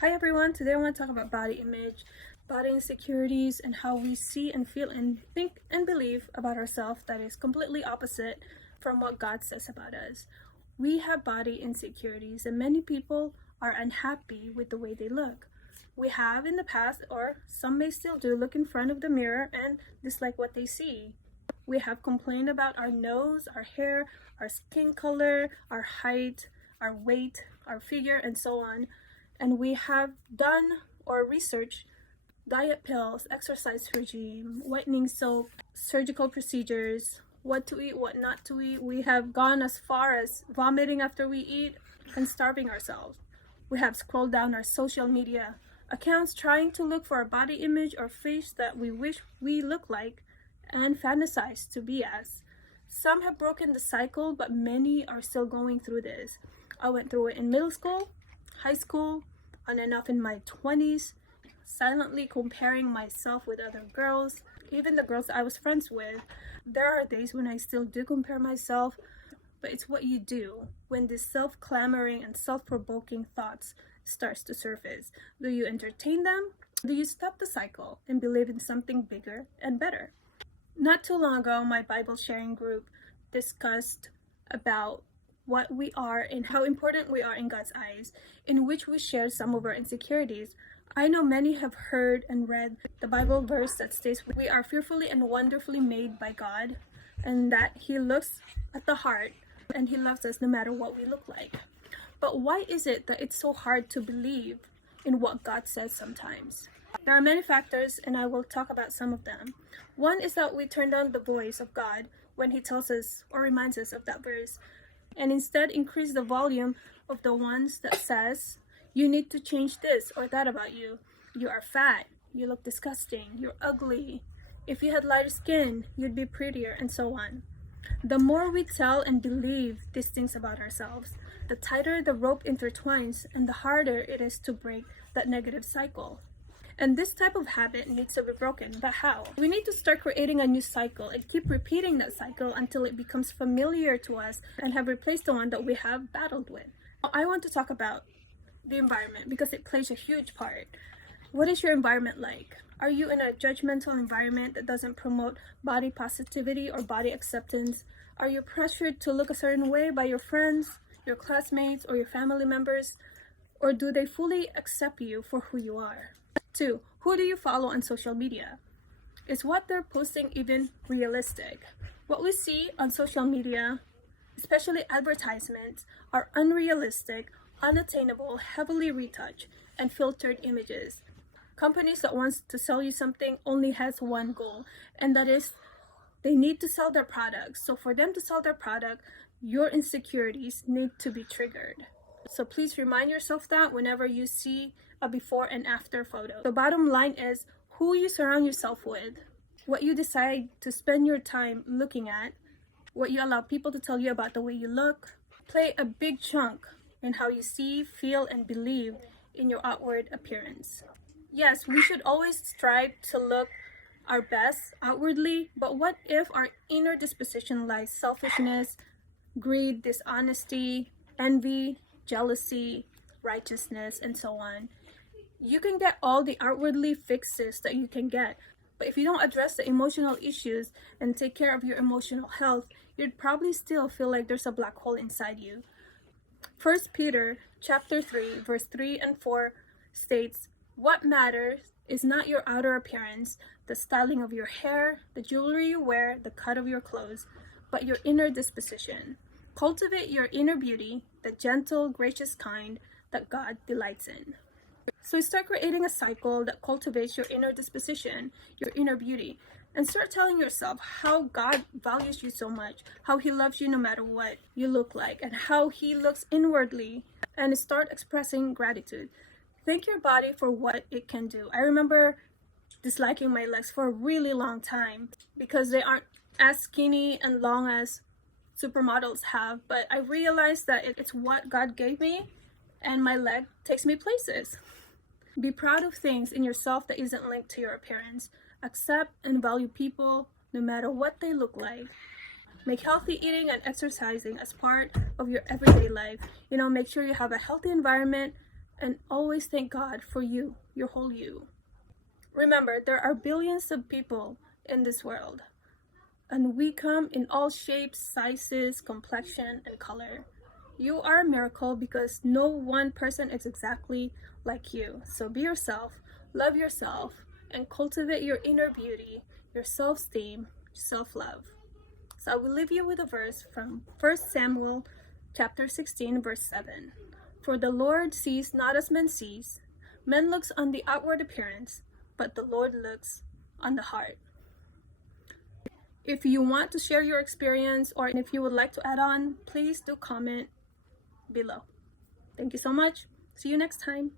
Hi everyone, today I want to talk about body image, body insecurities, and how we see and feel and think and believe about ourselves that is completely opposite from what God says about us. We have body insecurities and many people are unhappy with the way they look. We have in the past, or some may still do, look in front of the mirror and dislike what they see. We have complained about our nose, our hair, our skin color, our height, our weight, our figure, and so on. And we have done or researched diet pills, exercise regime, whitening soap, surgical procedures, what to eat, what not to eat. We have gone as far as vomiting after we eat and starving ourselves. We have scrolled down our social media accounts trying to look for a body image or face that we wish we look like and fantasize to be as. Some have broken the cycle, but many are still going through this. I went through it in middle school, high school, on and off in my 20s, silently comparing myself with other girls, even the girls I was friends with. There are days when I still do compare myself, but it's what you do when this self-clamoring and self-provoking thoughts starts to surface. Do you entertain them? Do you stop the cycle and believe in something bigger and better? Not too long ago, my Bible sharing group discussed about what we are and how important we are in God's eyes, in which we share some of our insecurities. I know many have heard and read the Bible verse that states we are fearfully and wonderfully made by God, and that He looks at the heart and He loves us no matter what we look like. But why is it that it's so hard to believe in what God says sometimes? There are many factors, and I will talk about some of them. One is that we turn down the voice of God when He tells us or reminds us of that verse, and instead increase the volume of the ones that says, you need to change this or that about you. You are fat, you look disgusting, you're ugly. If you had lighter skin, you'd be prettier, and so on. The more we tell and believe these things about ourselves, the tighter the rope intertwines and the harder it is to break that negative cycle. And this type of habit needs to be broken. But how? We need to start creating a new cycle and keep repeating that cycle until it becomes familiar to us and have replaced the one that we have battled with. I want to talk about the environment because it plays a huge part. What is your environment like? Are you in a judgmental environment that doesn't promote body positivity or body acceptance? Are you pressured to look a certain way by your friends, your classmates, or your family members? Or do they fully accept you for who you are? 2. Who do you follow on social media? Is what they're posting even realistic? What we see on social media, especially advertisements, are unrealistic, unattainable, heavily retouched, and filtered images. Companies that want to sell you something only has one goal, and that is they need to sell their products. So for them to sell their product, your insecurities need to be triggered. So please remind yourself that whenever you see a before and after photo. The bottom line is who you surround yourself with, what you decide to spend your time looking at, what you allow people to tell you about the way you look, play a big chunk in how you see, feel, and believe in your outward appearance. Yes, we should always strive to look our best outwardly, but what if our inner disposition lies selfishness, greed, dishonesty, envy, jealousy, righteousness, and so on? You can get all the outwardly fixes that you can get, but if you don't address the emotional issues and take care of your emotional health, you'd probably still feel like there's a black hole inside you. 1 Peter chapter 3, verse 3 and 4 states, what matters is not your outer appearance, the styling of your hair, the jewelry you wear, the cut of your clothes, but your inner disposition. Cultivate your inner beauty, the gentle, gracious kind that God delights in. So start creating a cycle that cultivates your inner disposition, your inner beauty, and start telling yourself how God values you so much, how He loves you no matter what you look like, and how He looks inwardly, and start expressing gratitude. Thank your body for what it can do. I remember disliking my legs for a really long time because they aren't as skinny and long as supermodels have, but I realized that it's what God gave me, and my leg takes me places. Be proud of things in yourself that isn't linked to your appearance. Accept and value people no matter what they look like. Make healthy eating and exercising as part of your everyday life. Make sure you have a healthy environment, and always thank God for you, your whole you. Remember, there are billions of people in this world, and we come in all shapes, sizes, complexion, and color. You are a miracle because no one person is exactly like you. So be yourself, love yourself, and cultivate your inner beauty, your self-esteem, self-love. So I will leave you with a verse from 1 Samuel chapter 16, verse 7. For the Lord sees not as man sees. Man looks on the outward appearance, but the Lord looks on the heart. If you want to share your experience or if you would like to add on, please do comment below. Thank you so much. See you next time.